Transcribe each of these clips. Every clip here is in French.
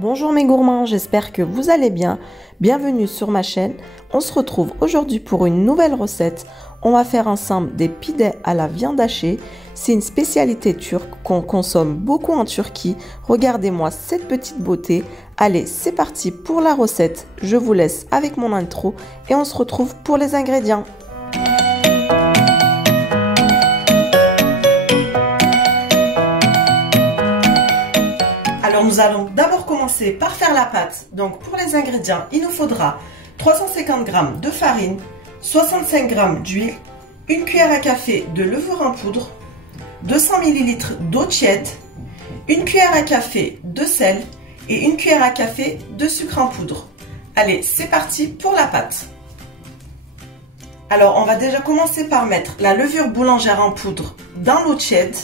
Bonjour mes gourmands, j'espère que vous allez bien. Bienvenue sur ma chaîne. On se retrouve aujourd'hui pour une nouvelle recette. On va faire ensemble des pidés à la viande hachée. C'est une spécialité turque qu'on consomme beaucoup en Turquie. Regardez-moi cette petite beauté. Allez, c'est parti pour la recette. Je vous laisse avec mon intro et on se retrouve pour les ingrédients. Alors nous allons d'abord commencer par faire la pâte. Donc pour les ingrédients, il nous faudra 350 g de farine, 65 g d'huile, une cuillère à café de levure en poudre, 200 ml d'eau tiède, une cuillère à café de sel et une cuillère à café de sucre en poudre. Allez, c'est parti pour la pâte. Alors on va déjà commencer par mettre la levure boulangère en poudre dans l'eau tiède.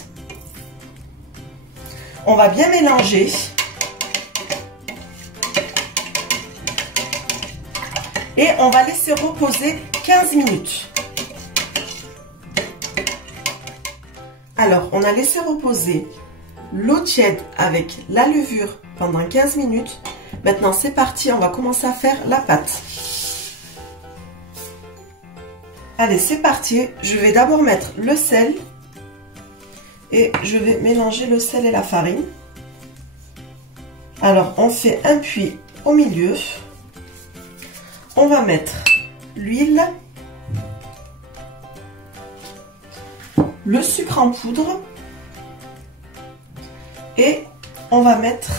On va bien mélanger. Et on va laisser reposer 15 minutes. Alors, on a laissé reposer l'eau tiède avec la levure pendant 15 minutes. Maintenant, c'est parti, on va commencer à faire la pâte. Allez, c'est parti. Je vais d'abord mettre le sel. Et je vais mélanger le sel et la farine. Alors, on fait un puits au milieu. On va mettre l'huile, le sucre en poudre et on va mettre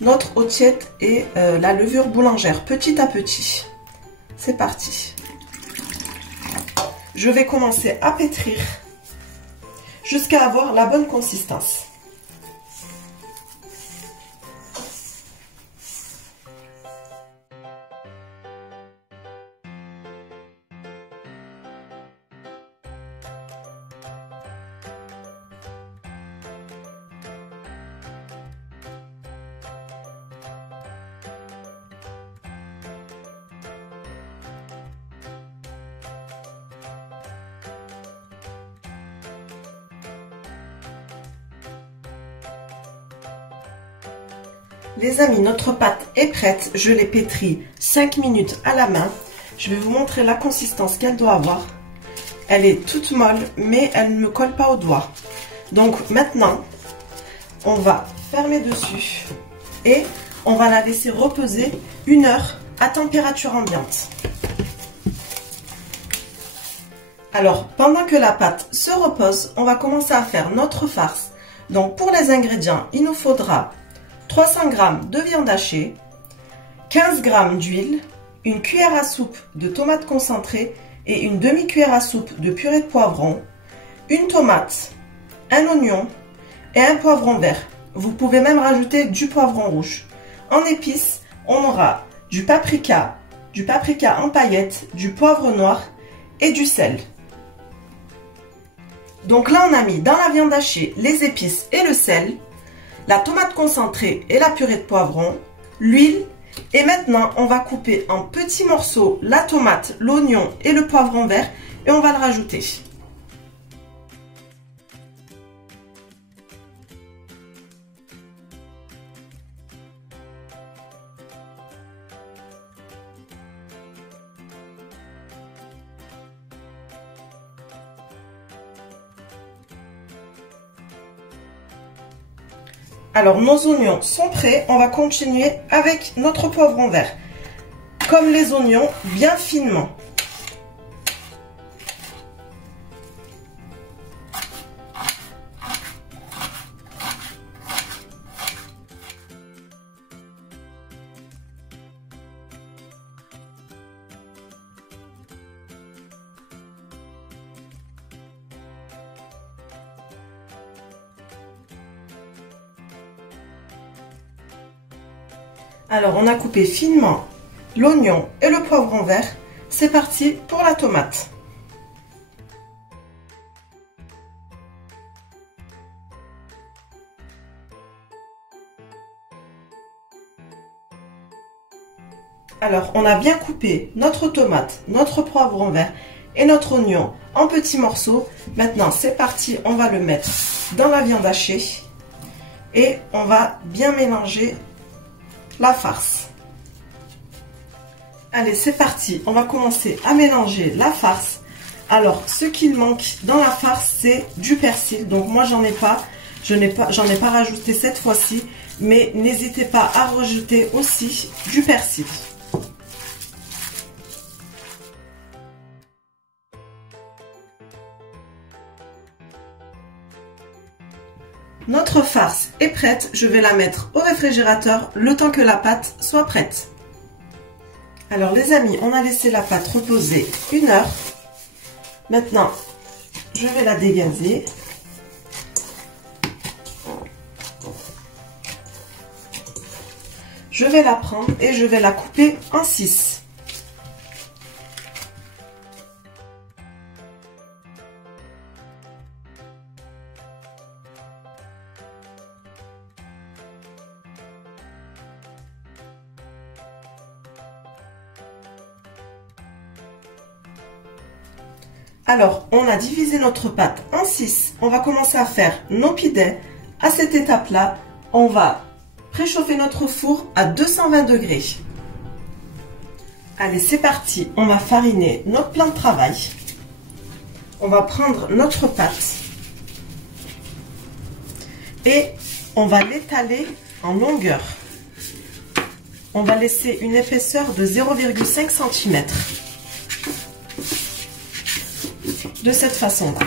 notre eau tiède et la levure boulangère petit à petit. C'est parti. Je vais commencer à pétrir jusqu'à avoir la bonne consistance. Les amis, notre pâte est prête. Je l'ai pétrie 5 minutes à la main. Je vais vous montrer la consistance qu'elle doit avoir. Elle est toute molle, mais elle ne me colle pas aux doigts. Donc maintenant, on va fermer dessus et on va la laisser reposer 1 heure à température ambiante. Alors, pendant que la pâte se repose, on va commencer à faire notre farce. Donc pour les ingrédients, il nous faudra 300 g de viande hachée, 15 g d'huile, une cuillère à soupe de tomates concentrées et une demi-cuillère à soupe de purée de poivron, une tomate, un oignon et un poivron vert. Vous pouvez même rajouter du poivron rouge. En épices, on aura du paprika en paillettes, du poivre noir et du sel. Donc là, on a mis dans la viande hachée les épices et le sel, la tomate concentrée et la purée de poivron, l'huile et maintenant on va couper en petits morceaux la tomate, l'oignon et le poivron vert et on va le rajouter. Alors nos oignons sont prêts, on va continuer avec notre poivron vert. Comme les oignons, bien finement. Alors, on a coupé finement l'oignon et le poivron vert. C'est parti pour la tomate. Alors, on a bien coupé notre tomate, notre poivron vert et notre oignon en petits morceaux. Maintenant, c'est parti, on va le mettre dans la viande hachée et on va bien mélanger la farce. Allez, c'est parti. On va commencer à mélanger la farce. Alors, ce qu'il manque dans la farce, c'est du persil. Donc, moi, j'en ai pas rajouté cette fois-ci. Mais n'hésitez pas à rajouter aussi du persil. Notre farce est prête. Je vais la mettre au réfrigérateur le temps que la pâte soit prête. Alors les amis, on a laissé la pâte reposer 1 heure. Maintenant, je vais la dégazer. Je vais la prendre et je vais la couper en 6. Alors, on a divisé notre pâte en 6. On va commencer à faire nos pidets. À cette étape-là, on va préchauffer notre four à 220 degrés. Allez, c'est parti. On va fariner notre plan de travail. On va prendre notre pâte et on va l'étaler en longueur. On va laisser une épaisseur de 0,5 cm. De cette façon-là.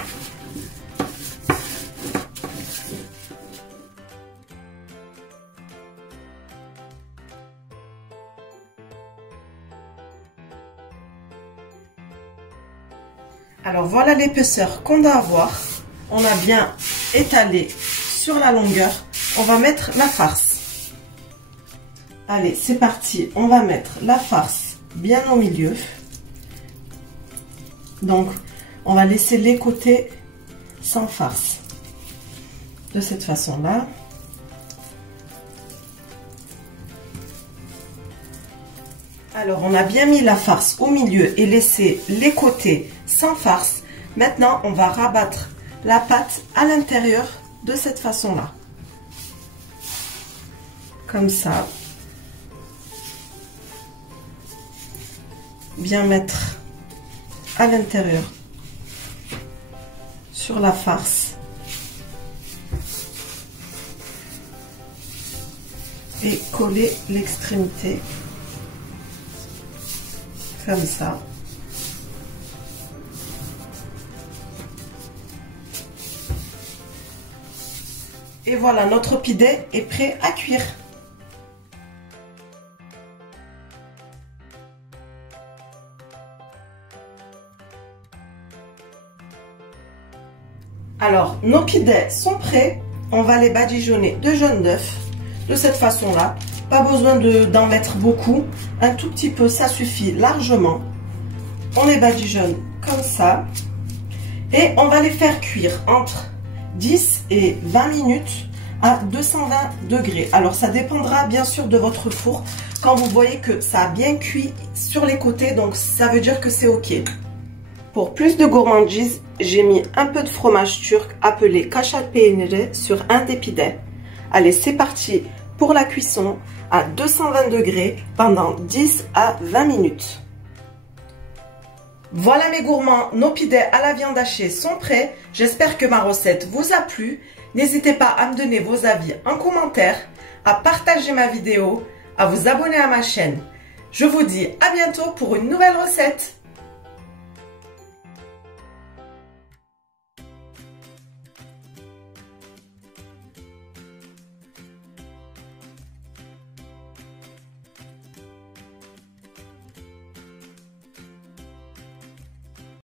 Alors voilà l'épaisseur qu'on doit avoir. On a bien étalé sur la longueur. On va mettre la farce. Allez, c'est parti. On va mettre la farce bien au milieu. Donc, on va laisser les côtés sans farce. De cette façon-là. Alors, on a bien mis la farce au milieu et laissé les côtés sans farce. Maintenant, on va rabattre la pâte à l'intérieur de cette façon-là. Comme ça. Bien mettre à l'intérieur sur la farce et coller l'extrémité comme ça. Et voilà, notre pidet est prêt à cuire. Alors, nos pidets sont prêts. On va les badigeonner de jaune d'œuf. De cette façon-là. Pas besoin d'en mettre beaucoup. Un tout petit peu, ça suffit largement. On les badigeonne comme ça. Et on va les faire cuire entre 10 et 20 minutes à 220 degrés. Alors, ça dépendra bien sûr de votre four. Quand vous voyez que ça a bien cuit sur les côtés, donc ça veut dire que c'est OK. Pour plus de gourmandise, j'ai mis un peu de fromage turc appelé kaşar peyniri sur un des pidets. Allez, c'est parti pour la cuisson à 220 degrés pendant 10 à 20 minutes. Voilà mes gourmands, nos pidets à la viande hachée sont prêts. J'espère que ma recette vous a plu. N'hésitez pas à me donner vos avis en commentaire, à partager ma vidéo, à vous abonner à ma chaîne. Je vous dis à bientôt pour une nouvelle recette.